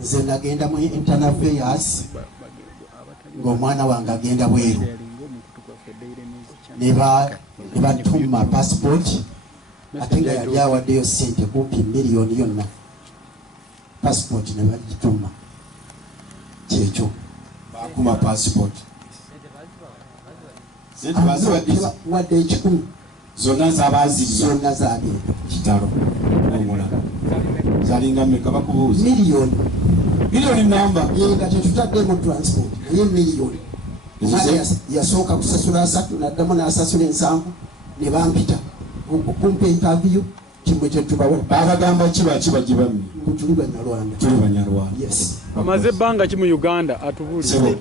nze nagenda mu internal affairs ng'omwana wange agenda bweru ne batuma passport ate nga yali awaddeyo ssente kumpi miliyoni yonna passport ne bagituma kyekyo bakuma passport wadde ekikumi zonna zabaziriza zonna zagenda kitalo omulala zalinga mmeka bakubuuza miliyoni namba yenga tetutaddemu transport naye miliyoni yasooka kusasula 3 naddamu n'asasula 7 ne bampita okumpa interview kimwe kyetubawa babagamba kibagibamye tuli Banyarwanda yes amaze ebbanga ki mu Uganda atubuulire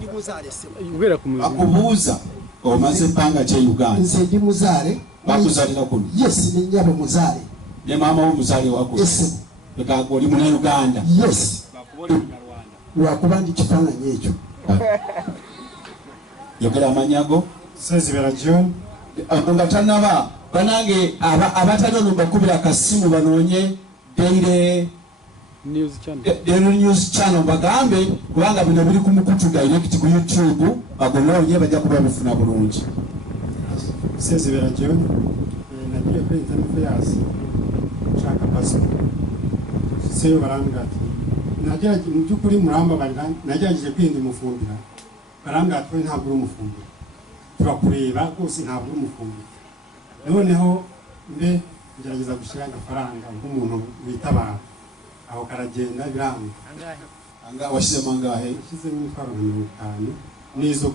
akubuuza omaze ebbanga ki Uganda nze ndi muzaale bakuzalira kuno yes ni nnyabo muzaale ne maama wo muzaale wako yes bekaga oli mu Uganda yes lwakuba ndi kifaananyi ekyo yogera amanyago Sezibera John nga tanaba banange abatano bakubira akasimu banoonye Daily News Channel bagambe kubanga bino biri ku mukutu direct ku YouTube bagonoonye bajja kuba bifuna bulungi. Sezibera John nagiye kuri internal affairs nshaka passport seyo barambwira ati nagerageje mu by'ukuri muramba barira nagerageje kwindi mufumbira barambwira ati ntabwo uri umufumbira turakureba rwose ntabwo uri umufumbira noneho mbe ngerageza gushyira agafaranga nk'umuntu witabara aho karagenda biranga anga washyizemo angahe ushyizemo imitwaro 50 nizo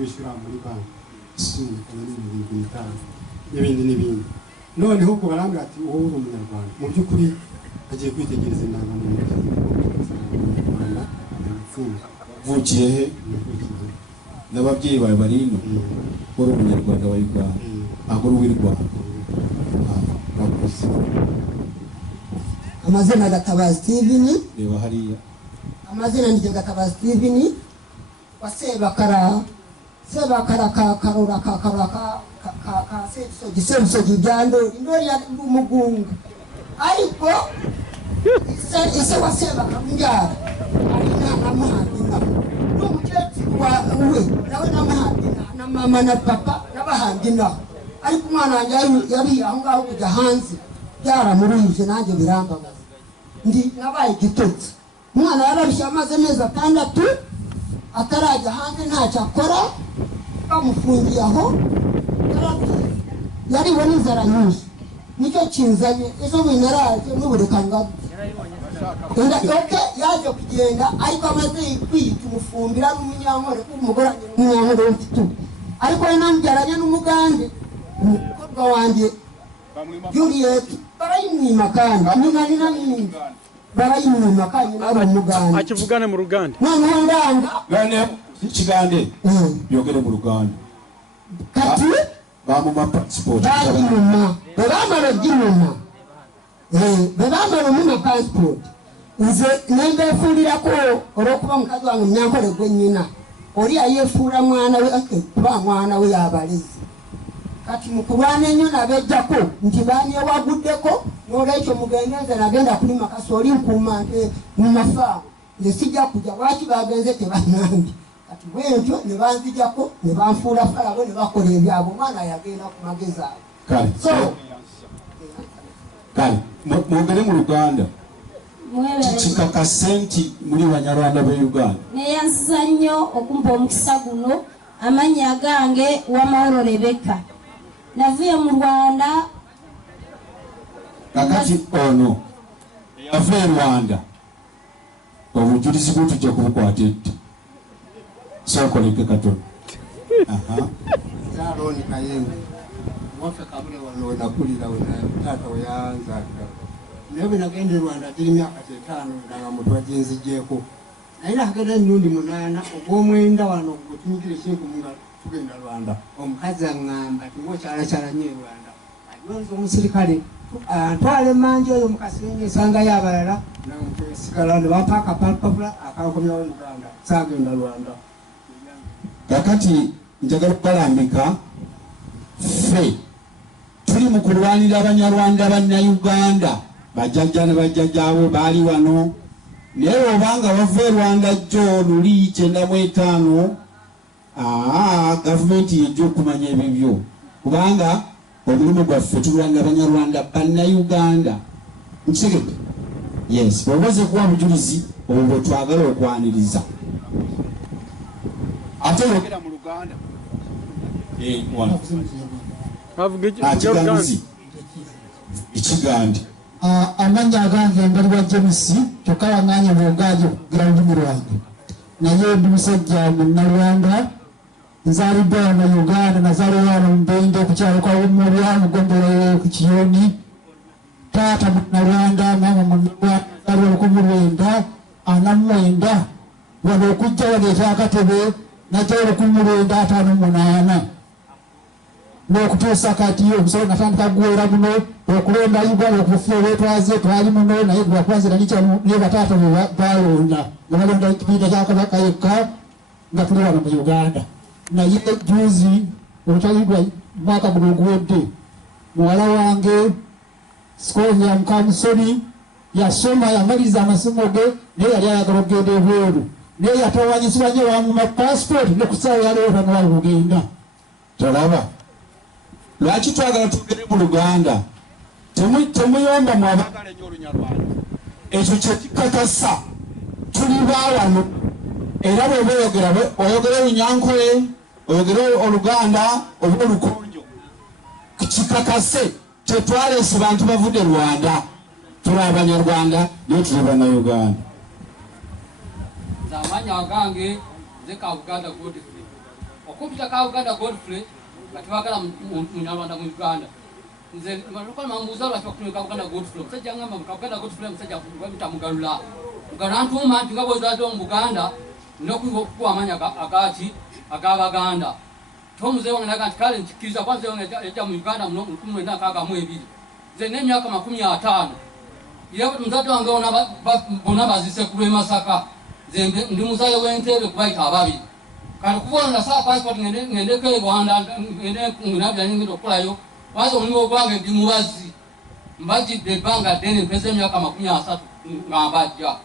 wishyura muri banki n'ibindi noneho ubwo barambwira ati wowe uri umunyarwanda mu by'ukuri agiye kwitegereza indangamuntu y'Urwanda vukiye he n'ababyeyi bawe bari ino uri umunyarwanda wa Uganda agora w'i Rwanda amazina Gatabazi Steven reba hariya amazina ndi Gatabazi Steven wasebakara karora ka gisemsogi byando indori ya umugunga ariko ise wasebaka njara arina namuhandina n'umukecuru wawe nawe namuhandina na mama na papa nabahandina ariko umwana wanjye yari aho ngaho kujya hanze byaramuruje nanjye birambabaza ndi nabaye igitotsi umwana yarabishye amaze amezi 6 atarajya hanze ntacyo akora bamufungiye aho yari we n'inzara nyinshi nicyo kinzanye ejo binaraje n'uburekanga yaje kugenda ariko amaze kwita umufumbira n'umunyankore umugore umunyankore w'ifite ariko we namubyaranye n'umugande umukobwa wanjye Juliet barayimwima kandi nyina n'inini barayimwima kandi ari umugande akivugane mu Ruganda noneho ndanga gane ikigande yogere mu Ruganda kati bamuma passport bamara byinuma bamara mu passport nze nembe fulira ko orokuba mukazi wange munyankore gwe nyina oli ayefura mwana we kuba mwana we yabalezi kati mukulwana ennyo nabejjako nti baani ewaguddeko n'olwekyo mugendenze nagenda kulima kasooli nkuuma mu mafaamu nze sijja kujja lwaki bagenze tebanambi kati bwentyo ne banzijako ne banfuula falabo ne bakola ebyabwe omwana yagenda ku magezi ago kale mwogere mu Luganda kikaka senti muri Banyarwanda be Uganda neyansiza nnyo okumpa omukisa guno amannya gange Uwamahoro Rebecca navuye mu Rwanda kakati ono yavuye Rwanda obujulizi bwe tujja kubukwata ette sokoleke katono Zaloni kayembe wafe kabule wano wenakulira tata weyanzalira naye nagenda Rwanda diri myaka 5 nga muntu waginzijeko naye nagenda nnundi 8 ogw'omwenda wano gutumikire kintu munga tugenda Rwanda omukazi angamba tingokyala nnyo Rwanda ayonza omusirikale antwale manje oyo mukasenje esanga yabalala namusigala ne bapaka palpapula akakomyawo Uganda sagenda Rwanda kakati njagala kubalambika ffe tuli mu kulwanira Abanyarwanda Bannayuganda bajjajja ne bajjajjaawo baali wano naye obanga bava e Rwanda jjo luli 95 gavumenti yejja okumanya ebibyo kubanga omulimu gwaffe tulwanga Abanyarwanda Bannayuganda nkitegedde. Yes, bwobaze kuwa bujulizi obwo bwe twagala okwaniriza ate yogera mu Luganda Ekigande. Amanya agange Mbalirwa James kyokka wanganya bwogaaje okugira olulimi lwange naye ndi musajja Munnarwanda nzaliddwa wano mu Uganda nazaalibwa wano mu Mbende ku kyalo kwa Wumulya Mugombolola ku Kiyoni. Taata Munnarwanda maama Munnarwanda nzaalibwa 1949 wano okujja waleeta akatebe najja 1958 n'okutuusa kati omusolo natandika guwera muno okulonda Uganda okufuya obwetwaze twali muno naye gwakwanzira ne bataata balonda nga balonda ekibiina kya Kabaka yekka nga tuli wano mu Uganda. Naye juzi olutaliddwa mwaka guno oguwedde muwala wange Skovia Mukamusoni yasoma yamaliza amasomo ge naye yali ayagala okugenda ebweru naye yatawanyisibwa nnyo bamuma passport ne ku ssaawa yaleero tanwali kugenda. Tolaba lwaki twagala tugere mu Luganda temuyomba mu abagala ennyo Olunyarwanda ekyo kyekikakasa tuli bawano era bw'oba oyogera Olunyankole oyogera Oluganda oba Olukonjo kikakase tetwaleese bantu bavudde Rwanda tuli Abanyarwanda naye tuli Bannayuganda. Zamanya agange nze ka Buganda Godfrey okupita ka Buganda Godfrey batwagala Munyarwanda mu Uganda nze balikuwa mambuza lwaki okutumika Buganda Godfrey musajja ngamba Buganda Godfrey musajja kubita mugalula garantuma nti nga bwezadde mu Buganda n'okuwa amanya agaki ag'Abaganda tomuze wange naga nti kale nkikiriza kwanza yajja mu Uganda mu 1962 nze n'emyaka 50 era muzadde wange bona bazise ku lw'e Masaka nze ndi muzaye w'Entebbe kubayita ababiri kali kubona na saa passport ngendeko e Rwanda nabya nyingiro okulayo wazo omulimu gwange ndi mubazi mbajidde ebbanga ddene mpeza emyaka 30 nga mbajja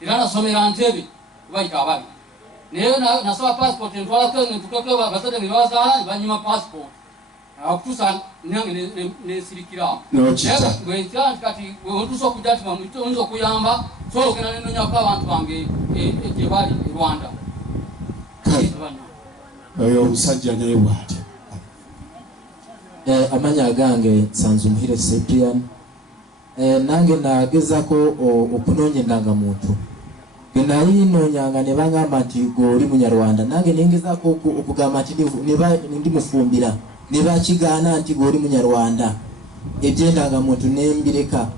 era nasomera Ntebbe kubayita ababiri naye nasaba passport ntwalako ntukeko basajja ne bazaala ne banyima passport akutuusa nange nesirikiramu bwekira nti kati otuusa okujja nti oyinza okuyamba sobola okugenda nenonyako abantu bange gye bali e Rwanda. Oyo omusajja naye bw'atyo. Amanya agange Sanzumuhire Cyprian nange nagezako okunoonya endangamuntu genayinoonyanga ne bagamba nti gweoli Munyarwanda nange nengezako okugamba nti ndi mufumbira ne bakigaana nti gweoli Munyarwanda ebyendangamuntu nembireka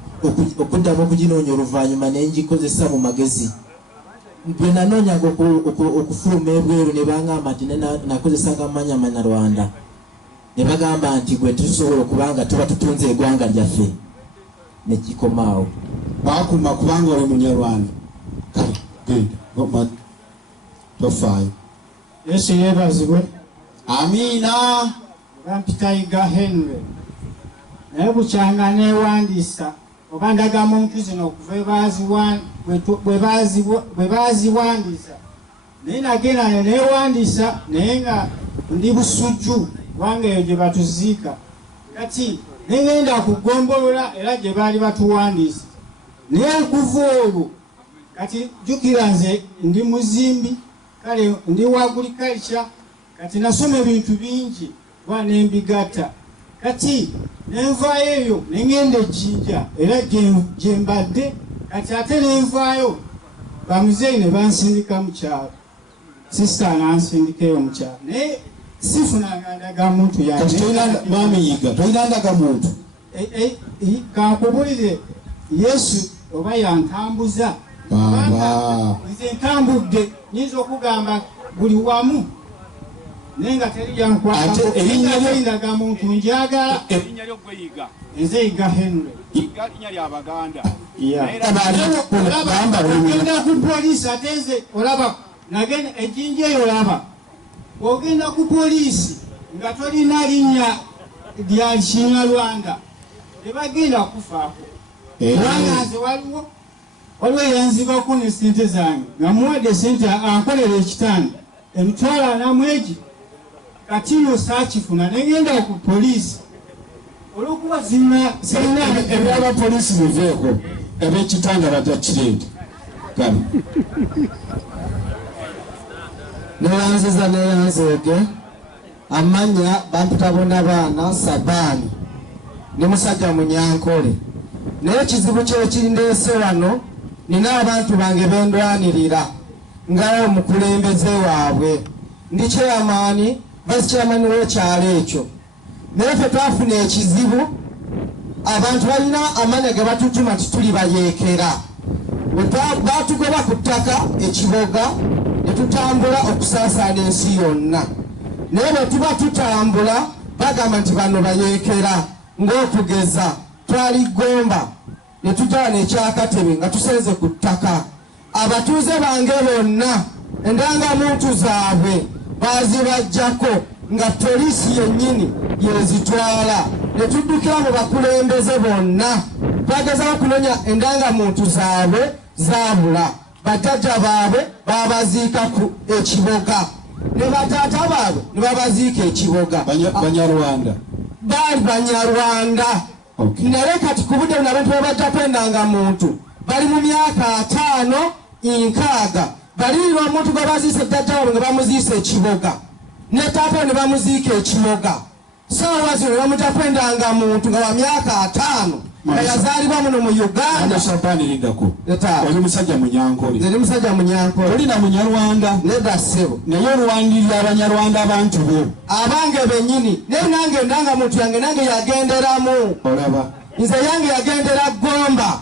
okuddamu okuginoonya oluvannyuma nengikozesa mu magezi bwe nanoonyanga okufuluma ebweru ne bagamba nti nakozesanga amanya Amanyarwanda ne bagamba nti gwe tusobola okubanga tuba tutunze eggwanga lyaffe nekikomaawo bakuma kubanga oli Munyarwanda kale genda tofaayo. Yesu yeebazibwe. Amiina. Bampitayiga Henry naye bukyanga neewandiisa oba ndagamuntu zino okuva bwe baaziwandiisa naye nagenda neewandiisa naye nga ndi busujju kubanga eyo gye batuziika kati negenda kugombolola era gye baali batuwandiisa naye okuva olwo kati jjukira nze ndi muzimbi kale ndi wa agriculture kati nasoma ebintu bingi kuba nembigatta kati nenvaayo eyo nengenda Ejjinja era gye mbadde kati ate nenvaayo bamuzeeyi ne bansindika mu kyalo sisita nansindika eyo mu kyalo naye sifunanga ndagamuntu yange tolina ndagamuntu kankubulire Yesu oba yantambuza nze ntambudde nyinza okugamba buli wamu naye nga teri yankwatindagamuntu njagala erinnya ly'ogweyiga nze yiga Henry linnya ly'Abaganda ogenda ku poliisi ate nze olaba nagenda Ejjinja eyo olaba ogenda ku poliisi nga tolina linnya lya Kinyarwanda tebagenda kufaako kubanga nze waliwo waliwo yanzibako ne sente zange nga muwadde sente ankolera ekitanda emitwala namwegi kati no saakifuna negenda ku poliisi olwokuba zirina eby'abapoliisi biveeko eb'ekitanda batakireeta kale neyanzeege amanya bamputabona baana Sabaani ne musajja Munyankole naye ekizibu kyekindeese wano nina abantu bange bendwanirira nga omukulembeze waabwe ndi chairman vice chairman w'ekyalo ekyo naye ffe twafuna ekizibu abantu balina amanya ge batutuma tituli bayeekera batugoba ku ttaka ekiboga ne tutambula okusaasaana ensi yonna naye bwe tuba tutambula bagamba nti bano bayeekera ng'okugeza twali Gomba ne tujana ekyakatebe nga tusenze ku ttaka abatuuze bange bonna endangamuntu zaabwe bazibajjako nga poliisi yennyini yezitwala ne tuddukira mu bakulembeze bonna twagezako kunonya endangamuntu zaabwe zaabula bajjajja baabwe babaziika ku ekiboga ne bataata baabwe ne babaziika ekiboga Banyarwanda baali Banyarwanda. Naye kati ku budde buno abantu babajjako endangamuntu bali mu myaka 5-6 baliirwa omuntu gwe baziise jjajja waabwe nga bamuziise ekiboga ne taata we ne bamuziika ekiboga saawa zino ne bamutako endangamuntu nga wa myaka 5 nga yazaalibwa muno mu Uganda. Oli musajja Munyankole. Nze ndi musajja Munyankole. Olina Munyarwanda. Nedda ssebo. Naye olwanirira Abanyarwanda abantu bo. Abange bennyini. Naye nange endangamuntu yange nange yagenderamu. Olaba. Nze yange yagendera Gomba.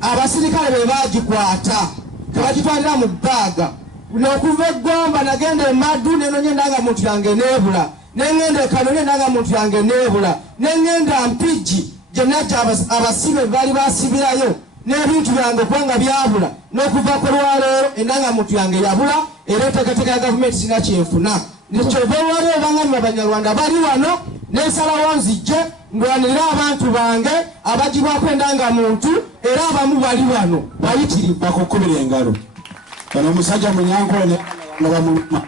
Abasirikale be baagikwata. Tebagitwalira mu bbaaga. N'okuva e Gomba nagenda e Maddu nenoonya endangamuntu yange neebula. Nengenda e Kanoni endangamuntu yange neebula. Nengenda Mpigi. Jenajja abasibe bali basibirayo n'ebintu byange kubanga byabula n'okuva ku lwaleero endangamuntu yange yabula era enteekateeka ya gavumenti sina kyenfuna nekyova olwaleero bangani Abanyarwanda bali wano n'ensalawo nzijje ndwanirira abantu bange abagibwako endangamuntu era abamu bali wano bayitirivu. Bakukubira engalo bano omusajja Munyankole nga bamuluma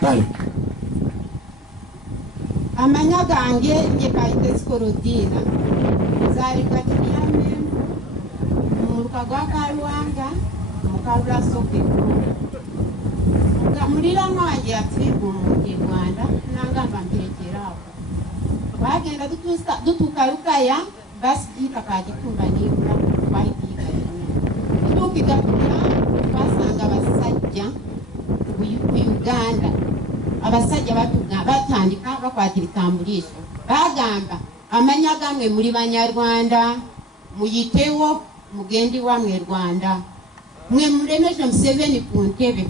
kale amanya gange ye Kayite Sikorodina zaalibwa Kiryame mu luka gwa Kalwanga mu Kalula Soke nga muliraanwa wange yafiirwa mu Rwanda nangamba mperekeraawo twagenda dutuuka Lukaya basi giita kagitumba neebula twayigiika tutuukika tulya twasanga abasajja ku Uganda abasajja batandika bakwatira itambulisho bagamba amanya gamwe muri Banyarwanda muyitewo mugendi wamwe Rwanda mwe muremeje Museveni ku ntebe.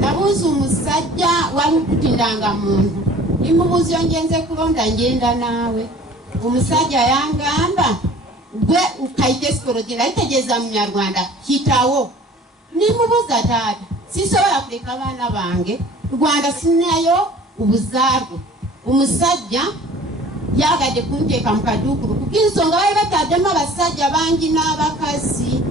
Nabuuza omusajja wali okuti ndangamuntu nimubuuza ngenze kulonda ngenda naawe omusajja yangamba gwe Kayite Sikorodina ayitegeeza Munyarwanda kitawo. Nimubuuza taata sisobola kuleka abaana bange Rwanda sinayo ubuzaarwe. Omusajja yagadde kunteeka mu kaduukulu kubw'ensonga bali bataddemu abasajja bangi n'abakazi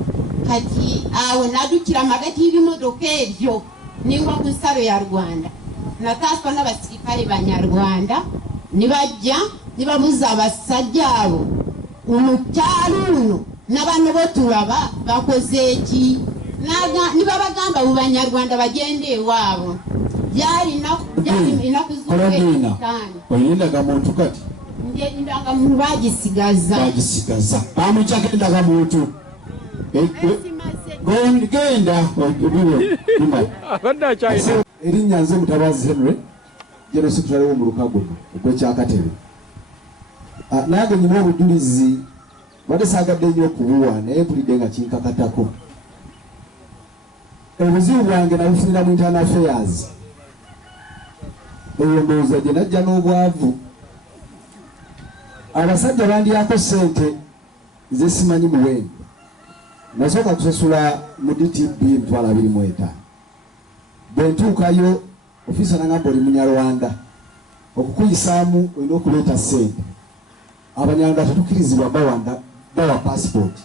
kati awo nadukira magati y'ebimotoka ebyo ningwa ku nsalo ya Rwanda nataaswa n'abasirikale Banyarwanda ne bajja ne babuuza abasajja abo omukyalo uno n'abano bo tulaba bakoze eki ne babagamba mu Banyarwanda bagende ewaabo. Kolodina olindagamuntu kati endagamuntu bagisigaza bamukyako endagamuntu genda erinnya nze Mutabazi Henry General Secretary w'omuluka guno ogw'ekyakatebe. Nange nyina obujulizi badde saagadde nnyo okubuwa naye mpulidde nga kinkakatako. Obuzibu bwange nabufunira mu internal affairs. Eyo ndowooza gye najja n'obwavu. Abasajja bandyako ssente nze simanyi muwendo. Nasooka kusasula mu DTB $25,000. Bwe ntuukayo ofiisa nangamba oli Munyarwanda okukuyisaamu olina okuleeta ssente. Abanyarwanda tetukkirizibwa bawa passport.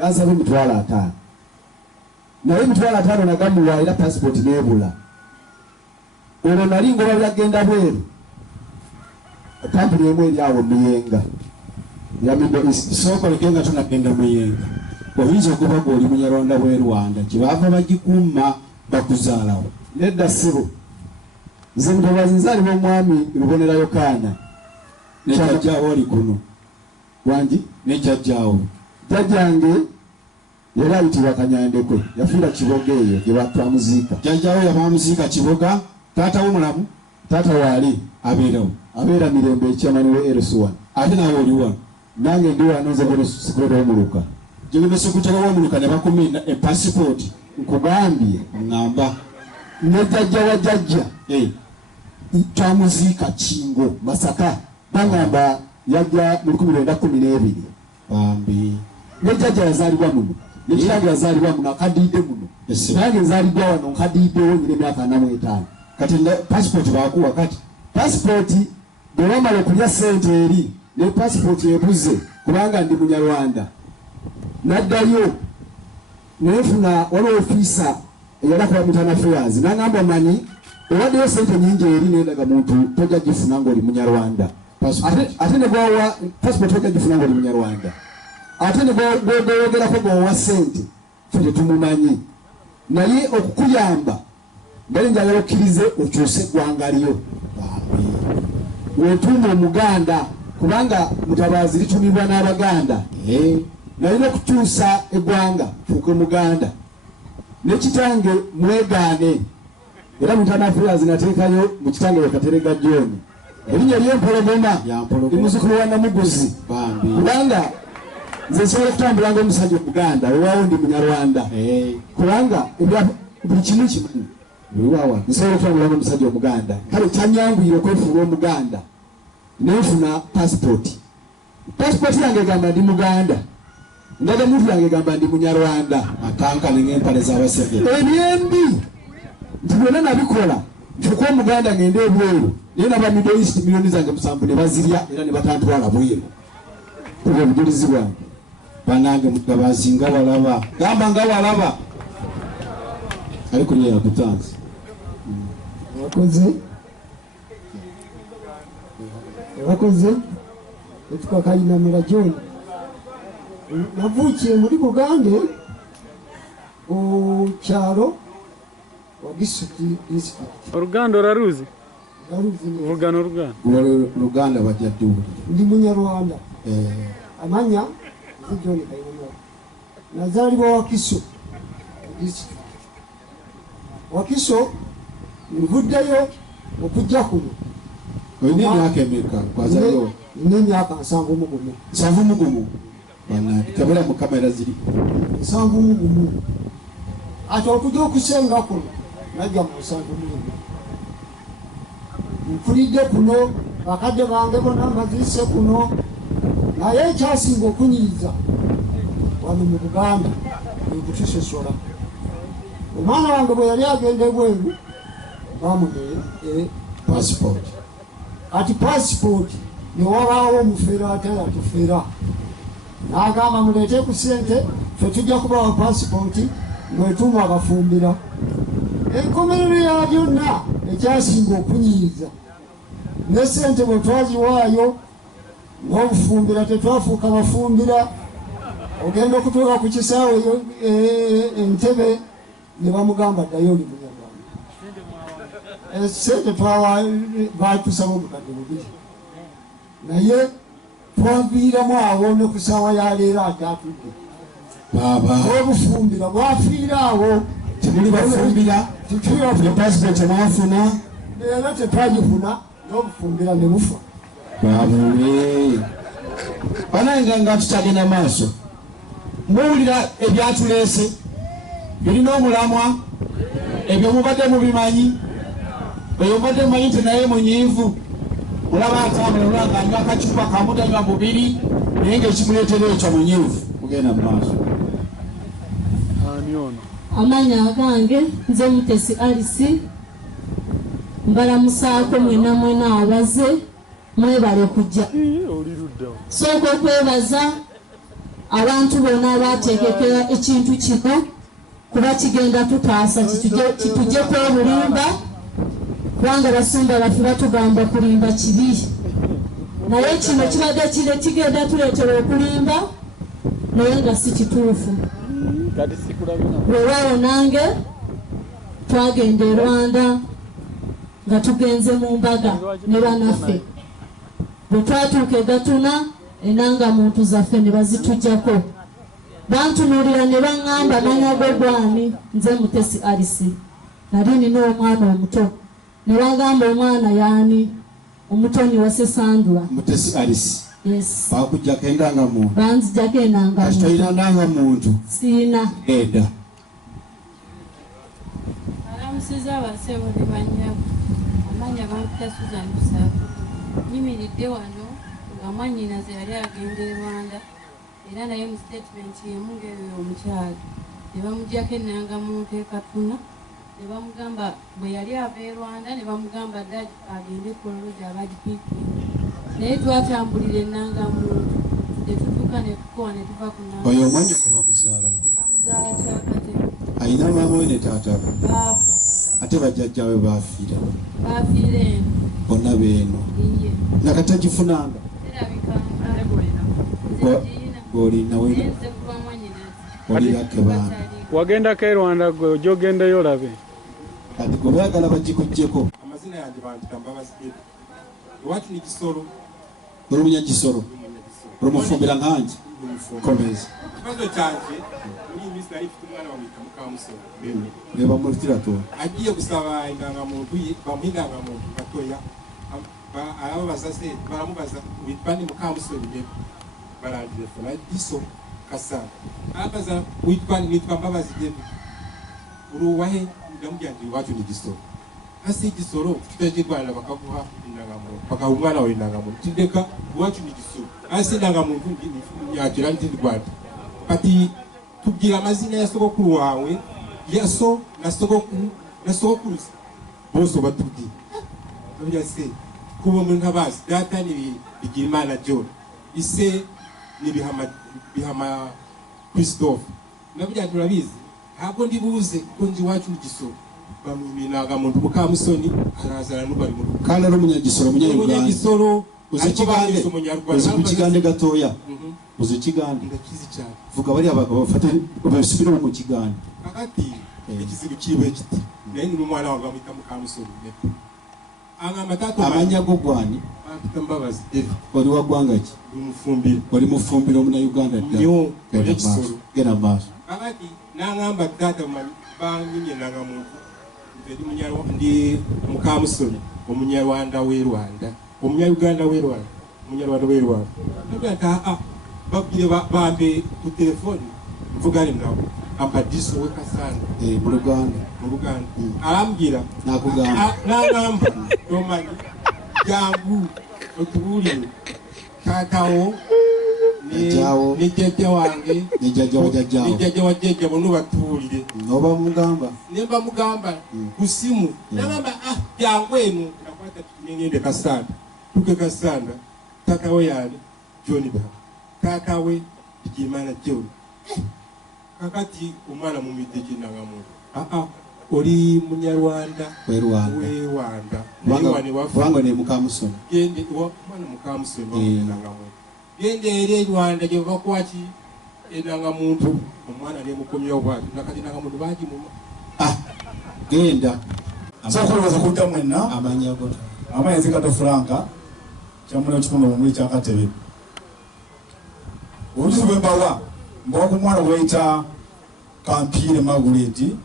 yansaba emitwalo 5 naye emitwalo 5 nagamuwa era passport nebula olwo nali ngoba byagenda bweru kampuni emu eri awo Muyenga ya Middle East soko lekenga tunagenda Muyenga oyinza okuba goli munyarwanda bwe Rwanda kibava bagikuuma bakuzaalawo nedda sibo nze mutabazi nzali b'omwami Rubonera Yokaana nekyajjaawo oli kuno wangi nekyajjaawo jjajjange yali ayitibwa Kanyandekwe yafiira Kiboga eyo gye batwamuziika jjajjaawo yabamuziika Kiboga taata w'omulamu taata waali abeera Mirembe ekyamani we RS1 ate nawe oli wano nange ndi wano nze bwe Secretary w'omuluka jegenda Secretary w'omuluka ne bakumina passport nkugambye ngamba ne jjajja wa jjajja twamuziika Kingo Masaka bangamba yajja mu 1912 bambi ne jjajja yazaalibwa muno ne kitange yazaalibwa muno akadiide muno nange nzaalibwa wano nkadiidewo nyina emyaka 45 kati passport bakuwa kati passport bwe bamala okulya ssente eri ne passport ebuze kubanga ndi munyarwanda naddayo nefuna waliwo ofiisa eyalakola Internal Affairs nangamba mani owaddeyo ssente nyingi eri nendaga muntu tojja gifuna ng'oli munyarwanda ate ne gwawa passport tojja gifuna ng'oli munyarwanda ate ne gwogerako gwawa ssente fe tetumumanyi naye okukuyamba mbali njagala okkirize okyuse eggwanga lyo wetuuma Omuganda kubanga Mutabazi litumibwa n'Abaganda nalina okukyusa eggwanga fuuke Muganda nekitange mwegaane era Internal Affairs nateekayo mu kitange Wekaterega John erinnya ly'Empologoma limuzukulu wa Namuguzi kubanga nze nsobola okutambulanga omusajja Omuganda wewaawo ndi munyarwanda kubanga buli kimu kimanyi weewaawa nsobola okutambulanga omusajja Omuganda kale kyanyanguyire okwefuula Omuganda nenfuna passport yange egamba ndi Muganda ndagamuntu yange egamba ndi munyarwanda akankane ng'empale z'Abaseveni ebyembi nti byonna nabikola nfuuka Omuganda ngende ebweru naye naba Middle East miliyoni zange 7 ne bazirya era ne batantwala bweru obwo obujulizi bwange banange Mutabazi nga walaba gamba nga walaba ariko niye yakutanze abakoze etukakayinamira John navukiye muri Bugande kyalo wa Gisuti district. Uruganda oraruzi? Vugana Uruganda bajyaddu ndi munyarwanda amanya John Kayinamira nazalibwa Wakiso district. Wakiso nvuddeyo okujja kuno nini yake meka kwazaliwa nini yaka 7 mugumu bana kamera mu kamera ziri 7 mugumu ati okujja okusenga kuno najja mu 7 mugumu mpulidde kuno bakadde bange bonna mbazise kuno naye ekyasinga okunyiiza wano mu Buganda ekutusosola omwana wange bwe yali agenda ebweru bamuye passport ati passport ne wabaawo omufeera atera tufeera n'agamba muleete ku ssente fe tujja kubawa passport mwetuuma abafumbira enkomerero ya byonna ekyasinga okunyiiza ne ssente bwe twaziwaayo n'obufumbira tetwafuuka bafumbira ogenda okutuuka ku kisaawe Entebbe ne bamugamba ddayo oli munyarwanda ssente batusaba obukadde 2 naye twaviiramu awo ne ku ssaawa ya leero ate atudde obufumbira bwafiira awo tebuli bafumbira ne passport mwafuna era tetwagifuna n'obufumbira ne bufa babule banange nga tutagenda maaso muwulira ebyatuleese birina omulamwa ebyo mubadde mubimanyi eyo mubadde mumanyi nti naye munyiivu mulaba atambula olwanga anywa akacupa kamutanywa 2 naye ngaekimuleetera ekyo munyiivu kugenda mu maaso amanya gange nze Mutesi Alice mbalamusaako mwena abaze mwebale kujja sooka okwebaza abantu bonna bategekera ekintu kino kuba kigenda tutaasa kitujje kwebulimba kubanga basumba baffe batugamba kulimba kibi naye kino kibadde kigenda tuleetera okulimba naye nga si kituufu weewaawo nange twagenda e Rwanda nga tugenze mu mbaga ne banaffe bwe twatuuka e Gatuna enanga muntu zaffe ne bazitujjako bantunuulira ne baŋŋamba manya go gwani nze Mutesi Alice nali nina omwana omuto ne bagamba omwana yaani omutoni wa Sesandula Mutesi Alice. Yes. Bakujjako endangamuntu. Banzijjako endangamuntu. Tolina ndangamuntu. Siina. Edda. Alamusiza abasebo ne bannyabo amanya bampita Susan Busaabu nyimiridde wano nga mwannyinaze yali agenda e Rwanda era naye mu statement yemu ng'eyo omukyala ne bamuggyako ennangamuntu e Katuna ne bamugamba bwe yali ava e Rwanda ne bamugamba dda agende ku loloja abadipiiki naye twatambulira ennangamuntu ne tutuuka ne tukowa ne tuva ku nanga oyo omwanya kuba muzaala muzaala kyakate ayina maama we ne taata we baafa ate bajjajjawe baafiira baafiira eno bonna beeno nakati agifunanga golina olirake baana wagendako e Rwanda gwe ojja ogendeyo olabe kati gwe bayagala bagikugjeko. Amazina yange bampita Mbabazi David. Iwacu ni Gisoro. Uri munyagisoro urumufumbira nkanjye komeza ikibazo cyanjye muri iyi minsi nari mfite umwana bamwita Mukamusoro reba muri tirato agiye gusaba indangamuntu bamuha indangamuntu gatoya arababaza se baramubaza witwa ni Mukamusoro ndebe baratelefona Giso Kasana arabaza witwa nitwa Mbabazi David uri uwahe ndamubwira iwacu ni Gisoro hasi Gisoro tutaje Rwanda bakaguha indangamuntu bakaha umwana wawe indangamuntu tindeka iwacu ni Gisoro hasi indangamuntu yakira ndi Rwanda ati tubwira amazina ya sogokuru wawe yaso na sogokuru bose batubwira nabya se kuba muri ntabazi data ni Bigimana John ise ni bihama Christophe nabya turabizi ntabwo ndibuze ko nzi iwacu ni Gisoro bamuminaga muntu Mukamusoni arazana n'ubari mu kandi ari umunyagisoro umunyagisoro uzi kukigande gatoya uzi kigande ndakizi cyane vuga bari abagabo bafata basubira mu kigande hagati ikizibu kibe kiti naye ni umwana wa bamwita Mukamusoni anga matatu abanyago gwani bafite Mbabazi David wari wagwangaki wari mufumbira mu Uganda nyo Gisoro gena maso hagati nangamba data banyiye nangamuntu ndi Mukamusoni umunyarwanda w'e Rwanda umunyarwanda w'e Rwanda umunyarwanda w'e Rwanda nabata babire bambe ku telefone mvugane nawe ambadiso we Kasana mu Rwanda arambwira nakugamba nangamba domani jangu otubulire tatawo ni jeje wange ni jaje wajeje bono batulire noba mugamba nemba mugamba kusimu nangamba jangu enu nakwata tunyengende Kasana tuke Kasana tatawo yali John ba tatawe Bigimana John kakati umwana mu miteke nangamuntu ori munyarwanda we Rwanda wango ne Mukamusoni gende mwana Mukamusoni nangamuntu gende ere Rwanda je bakwaki enangamuntu umwana ne mukomyo bwati nakati nangamuntu baji mu genda sokuloza kuta mwenna amanyago amayenzi kato Franka kyamuna kikono mu mwicha katebe uruzibe bawa mboko mwana waita Kampire Maguleti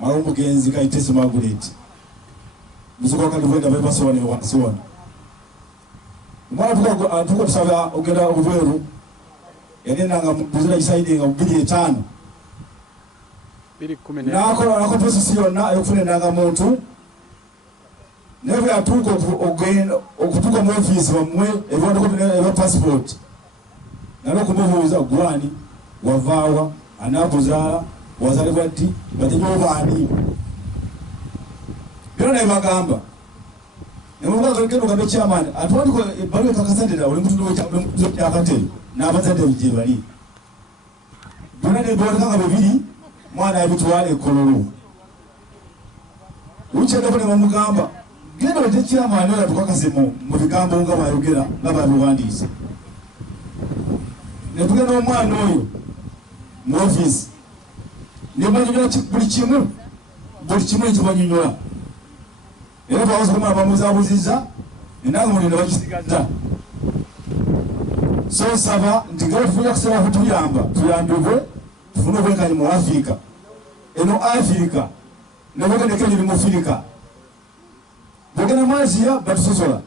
mara umugenzi Kayitesi Maguleti muzuko kalivenda bebasobane wansiwana mwana tuko tusaba ogenda obuveru yanenanga muzira isaidi nga 2:5 nako process yonna ayokufuna ndangamuntu neve atuko ogenda okutuka mu office bamwe ebyo passport nalo kumubuuza gwani wavaawa anabuzaala wazalibwa ddi bategewo baani byonna nebagamba nemugagendo gambe kyamaani atuwandiko ebbaluwa ekakasandira oli mutundu kyakatebe n'abazadde gye bali ne bwatanga babiri mwana yabitwala ekololo ukyendako ne bamugamba genda batekira mwana oyo atukakase mu bigambo nga bayogera nga babiwandiisa ne tugenda omwana oyo mu ofiisi ne banyonyola buli kimu ekibanyonyola era twawoza kumala bamuzabuzizza enanga mulinda bakisigaza so saba nti nga tufunya kusaba kutuyamba tuyambibwe tufune obwenkanyi mu Afirika eno Afirika nebwegendeko nyiri mu Afirika bwegenda mu Asia batusosola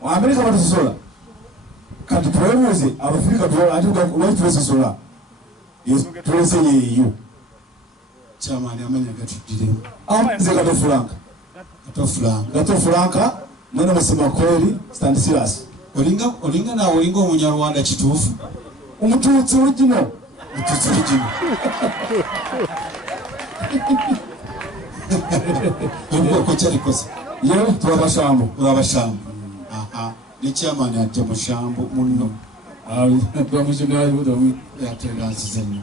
mu Amerika batusosola kati twebuuze Abafirika ati lwaki tubesosola tulese yeeyo kyamaani amanya gatuddiremu amanze Gato Franka mwene Musemakweli Stanislas olinga nawe olinga Omunyarwanda kituufu omututsi w'ekino obwoko kyalikosa ye tulabashambo ne kyamaani ajja mu shambo munno bamujunayo yateganziza nnyo